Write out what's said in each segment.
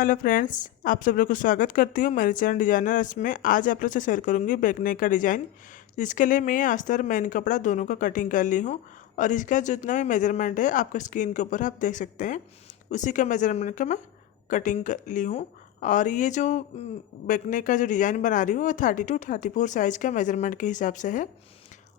Hello friends, आप सब लोग को स्वागत करती हूँ मेरे चैनल डिजाइनर्स में। आज आप लोग से शेयर करूँगी बैक नेक का डिज़ाइन, जिसके लिए मैं अस्तर मेन कपड़ा दोनों का कटिंग कर ली हूँ। और इसका जितना भी मेजरमेंट है आपका स्क्रीन के ऊपर आप देख सकते हैं, उसी का मेजरमेंट का मैं कटिंग कर ली हूँ। और ये जो बैक नेक का जो डिज़ाइन बना रही हूँ वो 32 34 साइज़ का मेजरमेंट के हिसाब से है।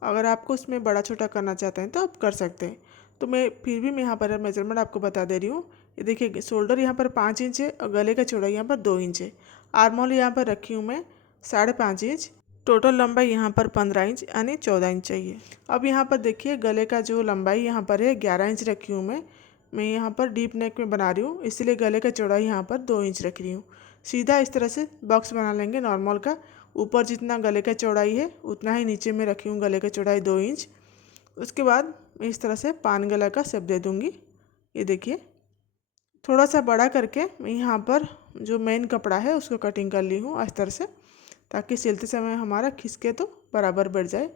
अगर आपको उसमें बड़ा छोटा करना चाहते हैं तो आप कर सकते हैं। तो मैं फिर भी मैं यहाँ पर मेजरमेंट आपको बता दे रही हूँ। ये देखिए, शोल्डर यहाँ पर 5 इंच है और गले का चौड़ाई यहाँ पर 2 इंच है। आर्म होल यहाँ पर रखी हूँ मैं 5.5 इंच। टोटल लंबाई यहाँ पर 15 इंच यानी 14 इंच चाहिए। अब यहाँ पर देखिए, गले का जो लंबाई यहाँ पर है 11 इंच रखी हूँ मैं यहाँ पर डीप नेक में बना रही हूँ, इसलिए गले का चौड़ाई यहाँ पर 2 इंच रख रही हूँ। सीधा इस तरह से बॉक्स बना लेंगे नॉर्मल का। ऊपर जितना गले का चौड़ाई है उतना ही नीचे में रखी हूँ गले का चौड़ाई 2 इंच। उसके बाद मैं इस तरह से पान गला का शेप दे दूँगी। ये देखिए, थोड़ा सा बड़ा करके मैं यहाँ पर जो मेन कपड़ा है उसको कटिंग कर ली हूँ अस्तर से, ताकि सिलते समय हमारा खिसके तो बराबर बैठ जाए।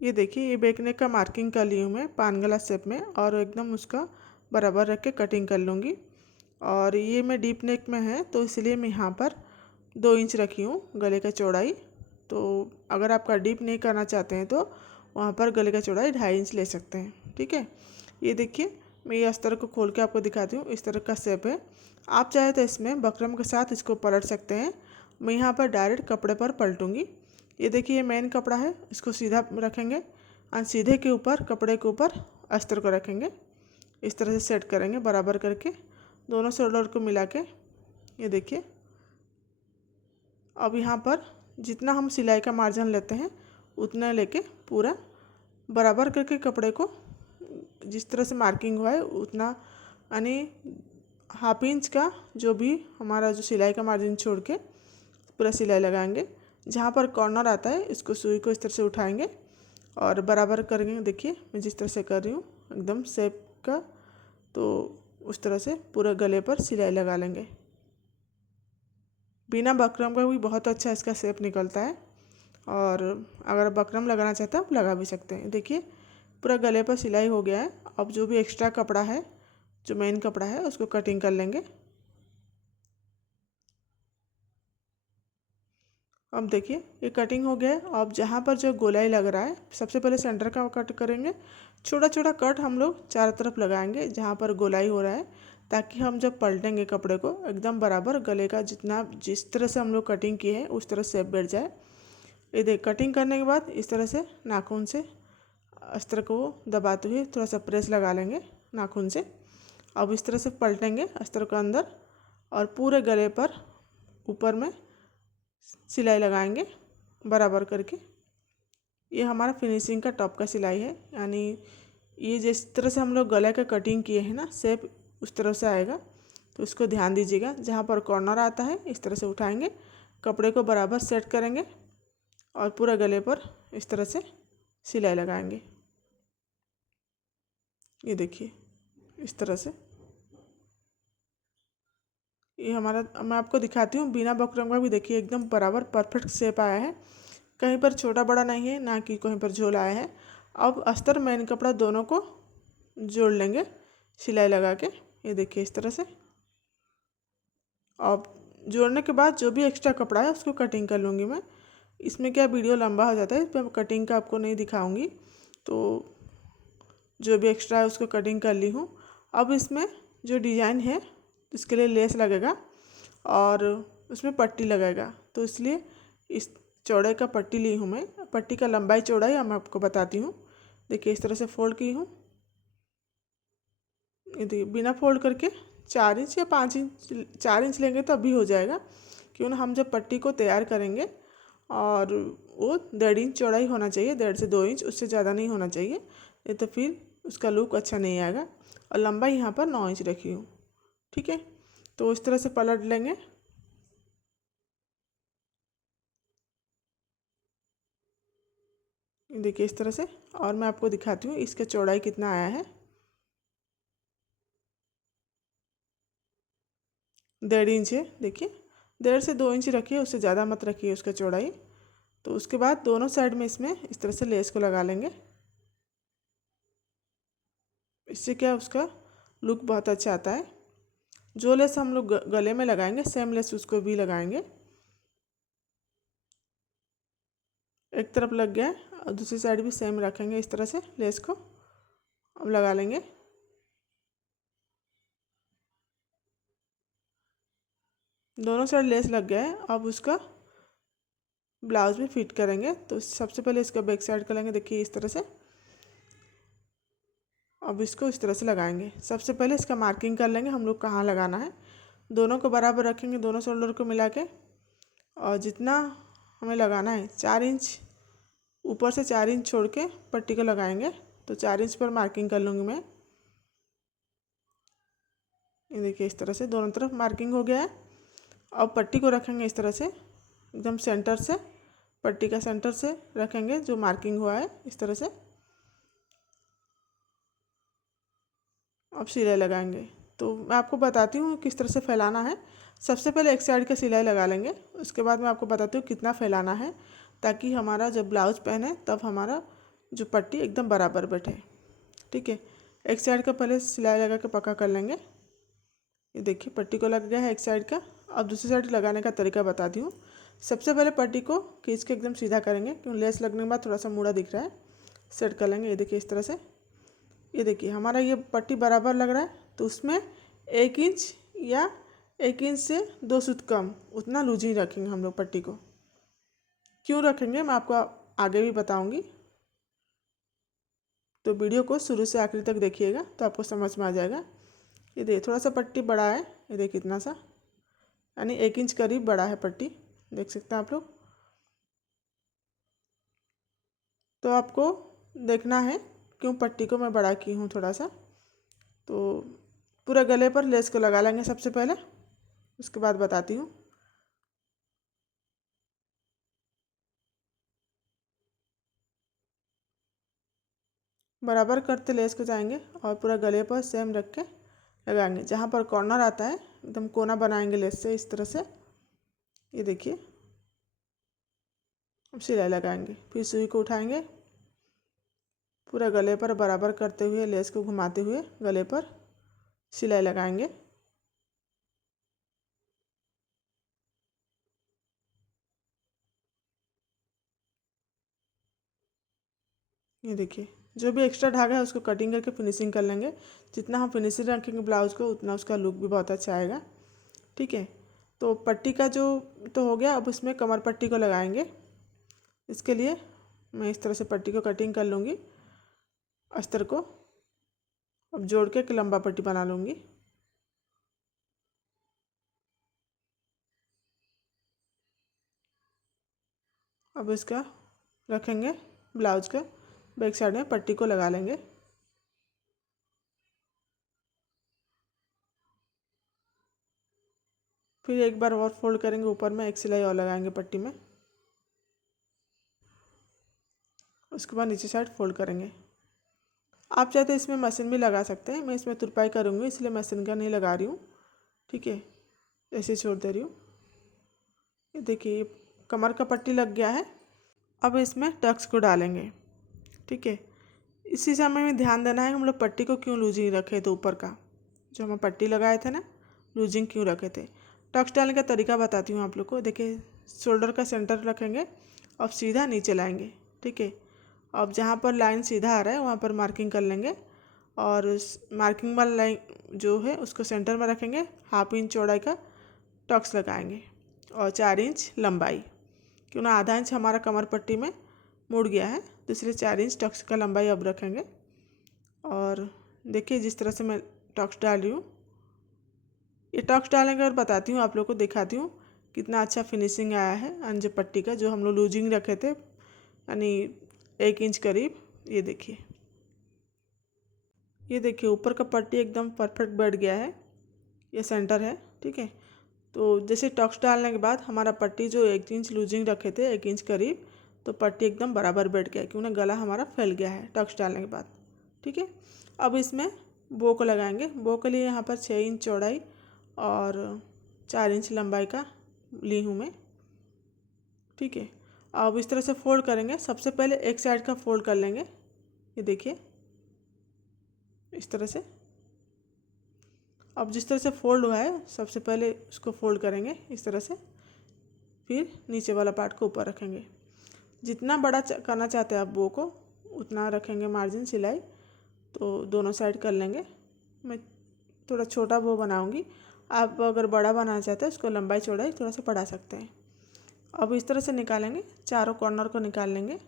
ये देखिए, ये बैक नेक का मार्किंग कर ली हूँ मैं पान गला शेप में, और एकदम उसका बराबर रख के कटिंग कर लूँगी। और ये मैं डीप नेक में है तो इसलिए मैं यहाँ पर 2 इंच रखी हूँ गले का चौड़ाई। तो अगर आपका डीप नहीं करना चाहते हैं तो वहाँ पर गले का चौड़ाई 2.5 इंच ले सकते हैं। ठीक है, ये देखिए, मैं ये अस्तर को खोल के आपको दिखाती हूँ। इस तरह का शेप है। आप चाहे तो इसमें बकरम के साथ इसको पलट सकते हैं। मैं यहाँ पर डायरेक्ट कपड़े पर पलटूँगी। ये देखिए, ये मेन कपड़ा है, इसको सीधा रखेंगे और सीधे के ऊपर कपड़े के ऊपर अस्तर को रखेंगे। इस तरह से सेट करेंगे बराबर करके दोनों शोल्डर को मिला के। ये देखिए, अब यहाँ पर जितना हम सिलाई का मार्जिन लेते हैं उतना लेके पूरा बराबर करके कपड़े को जिस तरह से मार्किंग हुआ है उतना, यानी ½ इंच का जो भी हमारा जो सिलाई का मार्जिन छोड़ के पूरा सिलाई लगाएंगे। जहाँ पर कॉर्नर आता है इसको सुई को इस तरह से उठाएंगे और बराबर करेंगे। देखिए, मैं जिस तरह से कर रही हूँ एकदम शेप का, तो उस तरह से पूरा गले पर सिलाई लगा लेंगे। बिना बकरम का भी बहुत अच्छा इसका शेप निकलता है, और अगर बकरम लगाना चाहते हैं आप लगा भी सकते हैं। देखिए, पूरा गले पर सिलाई हो गया है। अब जो भी एक्स्ट्रा कपड़ा है, जो मेन कपड़ा है, उसको कटिंग कर लेंगे। अब देखिए, ये कटिंग हो गया है। अब जहाँ पर जो गोलाई लग रहा है सबसे पहले सेंटर का कट करेंगे। छोटा छोटा कट हम लोग चारों तरफ लगाएंगे जहाँ पर गोलाई हो रहा है, ताकि हम जब पलटेंगे कपड़े को एकदम बराबर गले का जितना जिस तरह से हम लोग कटिंग किए हैं उस तरह शेप बैठ जाए। ये देख, कटिंग करने के बाद इस तरह से नाखून से अस्तर को दबाते हुए थोड़ा सा प्रेस लगा लेंगे नाखून से। अब इस तरह से पलटेंगे अस्तर को अंदर और पूरे गले पर ऊपर में सिलाई लगाएंगे बराबर करके। ये हमारा फिनिशिंग का टॉप का सिलाई है, यानी ये जिस तरह से हम लोग गले का कटिंग किए हैं ना शेप उस तरह से आएगा। तो उसको ध्यान दीजिएगा। जहाँ पर कॉर्नर आता है इस तरह से उठाएंगे, कपड़े को बराबर सेट करेंगे और पूरा गले पर इस तरह से सिलाई लगाएंगे। ये देखिए, इस तरह से ये हमारा, मैं आपको दिखाती हूँ बिना बकरम का भी। देखिए, एकदम बराबर परफेक्ट शेप आया है, कहीं पर छोटा बड़ा नहीं है, ना कि कहीं पर झोल आया है। अब अस्तर मेन कपड़ा दोनों को जोड़ लेंगे सिलाई लगा के। ये देखिए, इस तरह से। अब जोड़ने के बाद जो भी एक्स्ट्रा कपड़ा है उसको कटिंग कर लूँगी मैं। इसमें क्या वीडियो लंबा हो जाता है, इसमें कटिंग का आपको नहीं दिखाऊंगी। तो जो भी एक्स्ट्रा है उसको कटिंग कर ली हूँ। अब इसमें जो डिज़ाइन है इसके लिए लेस लगेगा और उसमें पट्टी लगेगा, तो इसलिए इस चौड़ाई का पट्टी ली हूँ मैं। पट्टी का लंबाई चौड़ाई मैं आपको बताती हूँ। देखिए, इस तरह से फोल्ड की हूँ। ये देखिए, बिना फोल्ड करके 4 इंच या 5 इंच, 4 इंच लेंगे तो अभी हो जाएगा। क्यों ना, हम जब पट्टी को तैयार करेंगे और वो 1.5 इंच चौड़ाई होना चाहिए, 1.5 से 2 इंच, उससे ज़्यादा नहीं होना चाहिए, नहीं तो फिर उसका लुक अच्छा नहीं आएगा। और लंबाई यहाँ पर 9 इंच रखी हूँ। ठीक है, तो इस तरह से पलट लेंगे। देखिए, इस तरह से। और मैं आपको दिखाती हूँ इसका चौड़ाई कितना आया है। 1.5 इंच है। देखिए, 1.5 से 2 इंच रखिए, उससे ज़्यादा मत रखिए उसका चौड़ाई। तो उसके बाद दोनों साइड में इसमें इस तरह से लेस को लगा लेंगे। इससे क्या उसका लुक बहुत अच्छा आता है। जो लेस हम लोग गले में लगाएंगे सेम लेस उसको भी लगाएंगे। एक तरफ लग गया है और दूसरी साइड भी सेम रखेंगे इस तरह से लेस को। अब लगा लेंगे। दोनों साइड लेस लग गया है। अब उसका ब्लाउज भी फिट करेंगे। तो सबसे पहले इसका बैक साइड करेंगे, देखिए इस तरह से। अब इसको इस तरह से लगाएंगे। सबसे पहले इसका मार्किंग कर लेंगे हम लोग कहाँ लगाना है। दोनों को बराबर रखेंगे, दोनों शोल्डर को मिला के, और जितना हमें लगाना है 4 इंच, ऊपर से 4 इंच छोड़ के पट्टी को लगाएंगे। तो 4 इंच पर मार्किंग कर लूँगी मैं। ये देखिए इस तरह से दोनों तरफ मार्किंग हो गया है। अब पट्टी को रखेंगे इस तरह से, एकदम सेंटर से, पट्टी का सेंटर से रखेंगे जो मार्किंग हुआ है इस तरह से। अब सिलाई लगाएंगे। तो मैं आपको बताती हूँ किस तरह से फैलाना है। सबसे पहले एक साइड का सिलाई लगा लेंगे, उसके बाद मैं आपको बताती हूँ कितना फैलाना है, ताकि हमारा जब ब्लाउज पहने तब हमारा जो पट्टी एकदम बराबर बैठे। ठीक है, एक साइड का पहले सिलाई लगा के पक्का कर लेंगे। ये देखिए पट्टी को लग गया है एक साइड का। अब दूसरी साइड लगाने का तरीका बताती हूँ। सबसे पहले पट्टी को खींच के एकदम सीधा करेंगे, क्यों लेस लगने के बाद थोड़ा सा मुड़ा दिख रहा है। सेट कर लेंगे, ये देखिए इस तरह से। ये देखिए हमारा ये पट्टी बराबर लग रहा है, तो उसमें 1 इंच या 1 इंच से 2 सूत कम उतना लूज ही रखेंगे हम लोग पट्टी को। क्यों रखेंगे मैं आपको आगे भी बताऊंगी, तो वीडियो को शुरू से आखिर तक देखिएगा तो आपको समझ में आ जाएगा। ये देखिए थोड़ा सा पट्टी बड़ा है, ये देखिए इतना सा, यानी 1 इंच करीब बड़ा है पट्टी, देख सकते हैं आप लोग। तो आपको देखना है क्यों पट्टी को मैं बड़ा की हूँ थोड़ा सा। तो पूरा गले पर लेस को लगा लेंगे सबसे पहले, उसके बाद बताती हूँ। बराबर करते लेस को जाएंगे और पूरा गले पर सेम रख के लगाएंगे। जहाँ पर कॉर्नर आता है एकदम कोना बनाएंगे लेस से इस तरह से। ये देखिए अब सिलाई लगाएंगे, फिर सुई को उठाएंगे, पूरा गले पर बराबर करते हुए लेस को घुमाते हुए गले पर सिलाई लगाएंगे। ये देखिए जो भी एक्स्ट्रा धागा है उसको कटिंग करके फिनिशिंग कर लेंगे। जितना हम फिनिशिंग रखेंगे ब्लाउज को उतना उसका लुक भी बहुत अच्छा आएगा। ठीक है, तो पट्टी का जो तो हो गया। अब उसमें कमर पट्टी को लगाएंगे। इसके लिए मैं इस तरह से पट्टी को कटिंग कर लूँगी, अस्तर को अब जोड़ के एक लंबा पट्टी बना लूँगी। अब इसका रखेंगे ब्लाउज का बैक साइड में पट्टी को लगा लेंगे। फिर एक बार और फोल्ड करेंगे, ऊपर में एक सिलाई और लगाएंगे पट्टी में। उसके बाद नीचे साइड फोल्ड करेंगे। आप चाहते इसमें मशीन भी लगा सकते हैं, मैं इसमें तुरपाई करूँगी इसलिए मशीन का नहीं लगा रही हूँ। ठीक है, ऐसे छोड़ दे रही हूँ। ये देखिए कमर का पट्टी लग गया है। अब इसमें टक्स को डालेंगे। ठीक है, इसी समय में ध्यान देना है हम लोग पट्टी को क्यों लूजिंग रखे थे। ऊपर का जो हम पट्टी लगाए थे ना, लूजिंग क्यों रखे थे। टक्स डालने का तरीका बताती हूँ आप लोग को। देखिए शोल्डर का सेंटर रखेंगे और सीधा नीचे लाएंगे। ठीक है, अब जहाँ पर लाइन सीधा आ रहा है वहाँ पर मार्किंग कर लेंगे, और उस मार्किंग वाला लाइन जो है उसको सेंटर में रखेंगे। 1/2 इंच चौड़ाई का टक्स लगाएंगे और 4 इंच लंबाई, क्यों ना आधा इंच हमारा कमर पट्टी में मुड़ गया है, तो इसलिए 4 इंच टक्स का लंबाई अब रखेंगे। और देखिए जिस तरह से मैं टक्स डाल रही हूँ, ये टक्स डालने के बाद बताती हूँ आप लोग को, दिखाती हूँ कितना अच्छा फिनिशिंग आया है अंज पट्टी का जो हम लोग लूजिंग रखे थे, यानी 1 इंच करीब। ये देखिए ऊपर का पट्टी एकदम परफेक्ट बैठ गया है, ये सेंटर है। ठीक है, तो जैसे टक्स डालने के बाद हमारा पट्टी जो 1 इंच लूजिंग रखे थे 1 इंच करीब, तो पट्टी एकदम बराबर बैठ गया, क्यों ना गला हमारा फैल गया है टक्स डालने के बाद। ठीक है, अब इसमें बो को लगाएंगे। बो के लिए यहाँ पर 6 इंच चौड़ाई और 4 इंच लंबाई का ली हूँ मैं। ठीक है, अब इस तरह से फोल्ड करेंगे। सबसे पहले एक साइड का फोल्ड कर लेंगे, ये देखिए इस तरह से। अब जिस तरह से फोल्ड हुआ है सबसे पहले उसको फोल्ड करेंगे इस तरह से, फिर नीचे वाला पार्ट को ऊपर रखेंगे। जितना बड़ा करना चाहते हैं आप बो को उतना रखेंगे मार्जिन सिलाई, तो दोनों साइड कर लेंगे। मैं थोड़ा छोटा बो बनाऊंगी, आप अगर बड़ा बनाना चाहते हैं उसको लंबाई चौड़ाई थोड़ा सा बढ़ा सकते हैं। अब इस तरह से निकालेंगे, चारों कॉर्नर को निकाल लेंगे।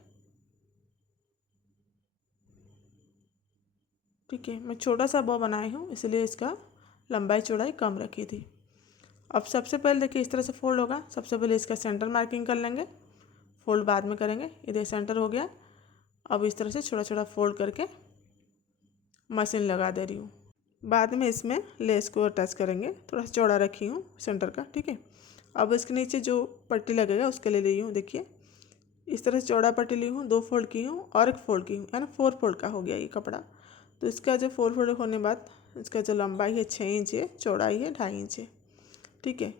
ठीक है, मैं छोटा सा बो बनाई हूँ इसलिए इसका लंबाई चौड़ाई कम रखी थी। अब सबसे पहले देखिए इस तरह से फोल्ड होगा, सबसे पहले इसका सेंटर मार्किंग कर लेंगे, फोल्ड बाद में करेंगे। इधर सेंटर हो गया। अब इस तरह से छोटा छोटा फोल्ड करके मशीन लगा दे रही हूँ। बाद में इसमें लेस को अटैच करेंगे, थोड़ा सा चौड़ा रखी हूँ सेंटर का। ठीक है, अब इसके नीचे जो पट्टी लगेगा उसके ले ली हूँ। देखिए इस तरह से चौड़ा पट्टी ली हूँ, 2 फोल्ड की हूँ और एक फोल्ड की हूँ, यानी 4 फोल्ड का हो गया ये कपड़ा। तो इसका जो 4 फोल्ड होने बाद इसका जो लंबाई है 6 इंच है, चौड़ाई है 2.5 इंच है। ठीक है,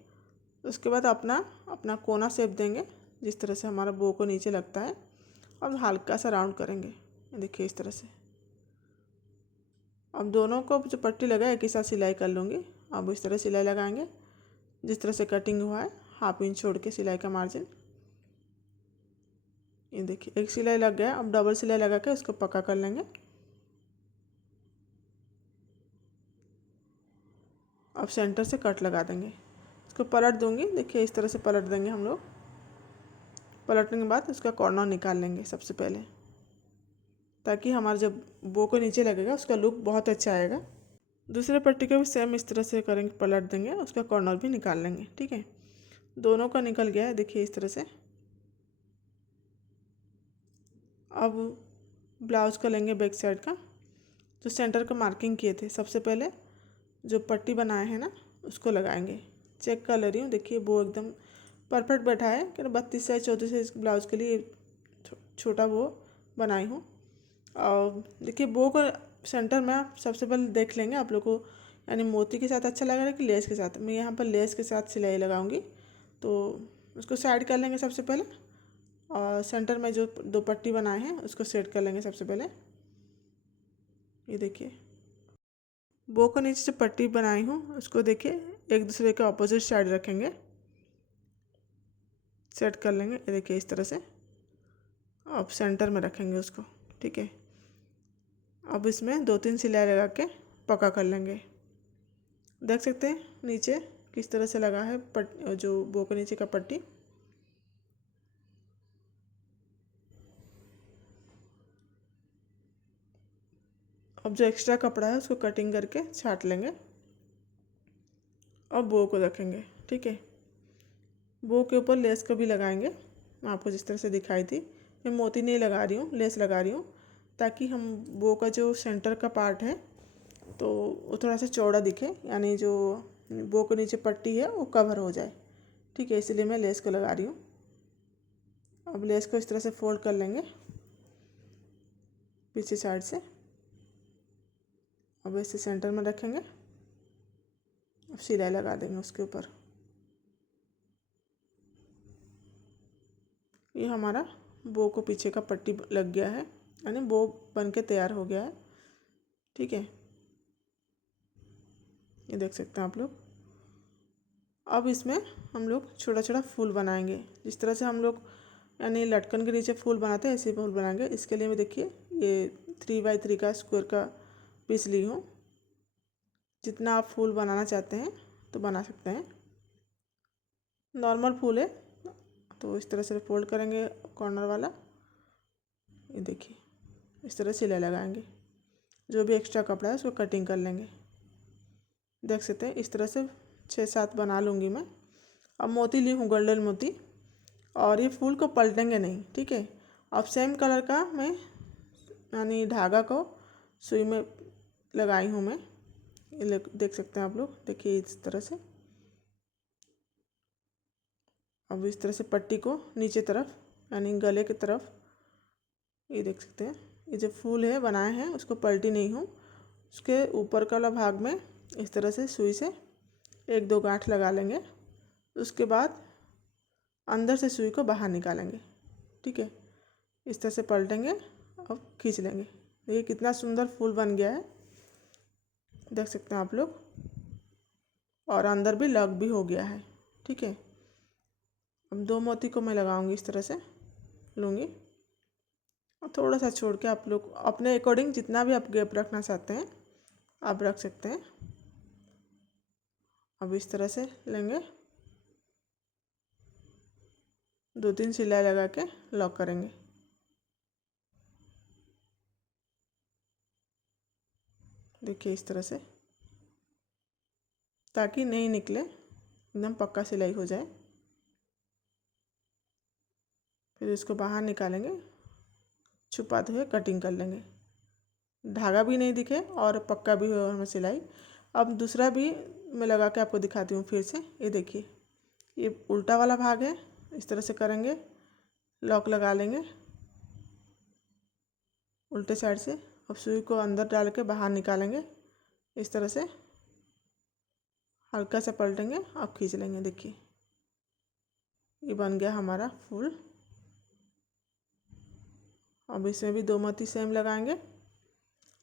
उसके बाद अपना अपना कोना शेप देंगे जिस तरह से हमारा बो को नीचे लगता है। अब हल्का सा राउंड करेंगे, देखिए इस तरह से। अब दोनों को जो पट्टी लगा है एक ही साथ सिलाई कर लूँगी। अब इस तरह सिलाई लगाएंगे जिस तरह से कटिंग हुआ है, 1/2 इंच छोड़ के सिलाई का मार्जिन। ये देखिए एक सिलाई लग गया। अब डबल सिलाई लगा के उसको पक्का कर लेंगे। अब सेंटर से कट लगा देंगे, इसको पलट दूंगी। देखिए इस तरह से पलट देंगे हम लोग। पलटने के बाद उसका कॉर्नर निकाल लेंगे सबसे पहले, ताकि हमारा जब बो को नीचे लगेगा उसका लुक बहुत अच्छा आएगा। दूसरे पट्टी को भी सेम इस तरह से करेंगे, पलट देंगे, उसका कॉर्नर भी निकाल लेंगे। ठीक है, दोनों का निकल गया है देखिए इस तरह से। अब ब्लाउज का लेंगे बैक साइड का, जो सेंटर का मार्किंग किए थे सबसे पहले जो पट्टी बनाए हैं ना उसको लगाएंगे। चेक कर ले रही हूँ, देखिए वो एकदम परफेक्ट बैठा है कि 32 साइज 34 साइज ब्लाउज के लिए छोटा वो बनाई हूँ। और देखिए बो को सेंटर में आप सबसे पहले देख लेंगे आप लोग को, यानी मोती के साथ अच्छा लग रहा है कि लेस के साथ। मैं यहाँ पर लेस के साथ सिलाई लगाऊंगी, तो उसको साइड कर लेंगे सबसे पहले। और सेंटर में जो 2 पट्टी बनाए हैं उसको सेट कर लेंगे सबसे पहले। ये देखिए बो को नीचे जो पट्टी बनाई हूँ उसको देखिए एक दूसरे के ऑपोजिट साइड रखेंगे, सेट कर लेंगे। ये देखिए इस तरह से। अब सेंटर में रखेंगे उसको। ठीक है, अब इसमें 2-3 सिलाई लगा के पक्का कर लेंगे। देख सकते हैं नीचे किस तरह से लगा है जो बो के नीचे का पट्टी। अब जो एक्स्ट्रा कपड़ा है उसको कटिंग करके छाट लेंगे और बो को रखेंगे। ठीक है, बो के ऊपर लेस को भी लगाएंगे। मैं आपको जिस तरह से दिखाई थी, मैं मोती नहीं लगा रही हूँ, लेस लगा रही हूँ, ताकि हम बो का जो सेंटर का पार्ट है तो वो थोड़ा सा चौड़ा दिखे, यानी जो बो के नीचे पट्टी है वो कवर हो जाए। ठीक है, इसलिए मैं लेस को लगा रही हूँ। अब लेस को इस तरह से फोल्ड कर लेंगे पीछे साइड से। अब इसे सेंटर में रखेंगे, अब सिलाई लगा देंगे उसके ऊपर। ये हमारा बो को पीछे का पट्टी लग गया है, यानी बो बन के तैयार हो गया है। ठीक है, ये देख सकते हैं आप लोग। अब इसमें हम लोग छोटा छोटा फूल बनाएंगे, जिस तरह से हम लोग यानी लटकन के नीचे फूल बनाते हैं ऐसे फूल बनाएंगे। इसके लिए मैं देखिए ये 3x3 का स्क्वायर का पीस ली हूँ। जितना आप फूल बनाना चाहते हैं तो बना सकते हैं। नॉर्मल फूल है तो इस तरह से फोल्ड करेंगे कॉर्नर वाला। ये देखिए इस तरह सिलाई लगाएंगे, जो भी एक्स्ट्रा कपड़ा है उसको कटिंग कर लेंगे। देख सकते हैं इस तरह से 6-7 बना लूँगी मैं। अब मोती ली हूँ गोल्डन मोती, और ये फूल को पलटेंगे नहीं। ठीक है, अब सेम कलर का मैं यानी धागा को सुई में लगाई हूँ मैं। ये देख सकते हैं आप लोग, देखिए इस तरह से। अब इस तरह से पट्टी को नीचे तरफ यानी गले की तरफ, ये देख सकते हैं ये जो फूल है बनाए हैं उसको पलटी नहीं हूँ। उसके ऊपर का वाला भाग में इस तरह से सुई से 1-2 गांठ लगा लेंगे। उसके बाद अंदर से सुई को बाहर निकालेंगे। ठीक है, इस तरह से पलटेंगे, अब खींच लेंगे। देखिए कितना सुंदर फूल बन गया है, देख सकते हैं आप लोग। और अंदर भी लॉक भी हो गया है। ठीक है, अब 2 मोती को मैं लगाऊंगी, इस तरह से लूँगी और थोड़ा सा छोड़ के आप लोग अपने अकॉर्डिंग जितना भी आप गैप रखना चाहते हैं आप रख सकते हैं। अब इस तरह से लेंगे, 2-3 सिलाई लगा के लॉक करेंगे। देखिए इस तरह से, ताकि नहीं निकले, एकदम पक्का सिलाई हो जाए। फिर इसको बाहर निकालेंगे, छुपाते हुए कटिंग कर लेंगे, धागा भी नहीं दिखे और पक्का भी हो हमें सिलाई। अब दूसरा भी मैं लगा के आपको दिखाती हूँ फिर से। ये देखिए, ये उल्टा वाला भाग है, इस तरह से करेंगे, लॉक लगा लेंगे उल्टे साइड से। अब सुई को अंदर डाल के बाहर निकालेंगे, इस तरह से हल्का सा पलटेंगे, अब खींच लेंगे। देखिए ये बन गया हमारा फूल। अब इसमें भी 2 मोती सेम लगाएंगे,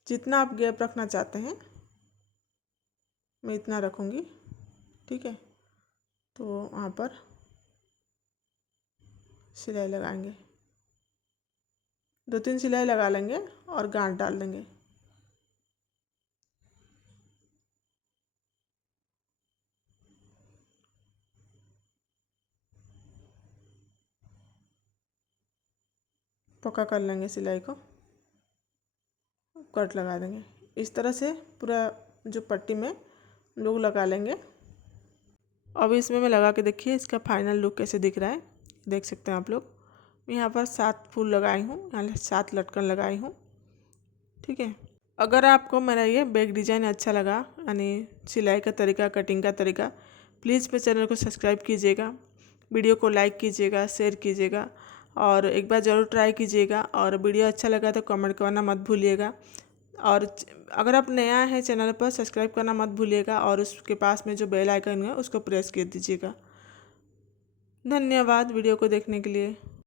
जितना आप गैप रखना चाहते हैं मैं इतना रखूँगी। ठीक है, तो वहाँ पर सिलाई लगाएंगे, 2-3 सिलाई लगा लेंगे और गांठ डाल देंगे। पक्का कर लेंगे सिलाई को, कट लगा देंगे। इस तरह से पूरा जो पट्टी में लोग लगा लेंगे। अब इसमें मैं लगा के देखिए इसका फाइनल लुक कैसे दिख रहा है, देख सकते हैं आप लोग। मैं यहाँ पर 7 फूल लगाई हूँ, यहाँ 7 लटकन लगाई हूँ। ठीक है, अगर आपको मेरा ये बैग डिज़ाइन अच्छा लगा, यानी सिलाई का तरीका, कटिंग का तरीका, प्लीज़ मेरे चैनल को सब्सक्राइब कीजिएगा, वीडियो को लाइक कीजिएगा, शेयर कीजिएगा और एक बार ज़रूर ट्राई कीजिएगा। और वीडियो अच्छा लगा तो कमेंट करना मत भूलिएगा। और अगर आप नया है चैनल पर, सब्सक्राइब करना मत भूलिएगा और उसके पास में जो बेल आइकन है उसको प्रेस कर दीजिएगा। धन्यवाद वीडियो को देखने के लिए।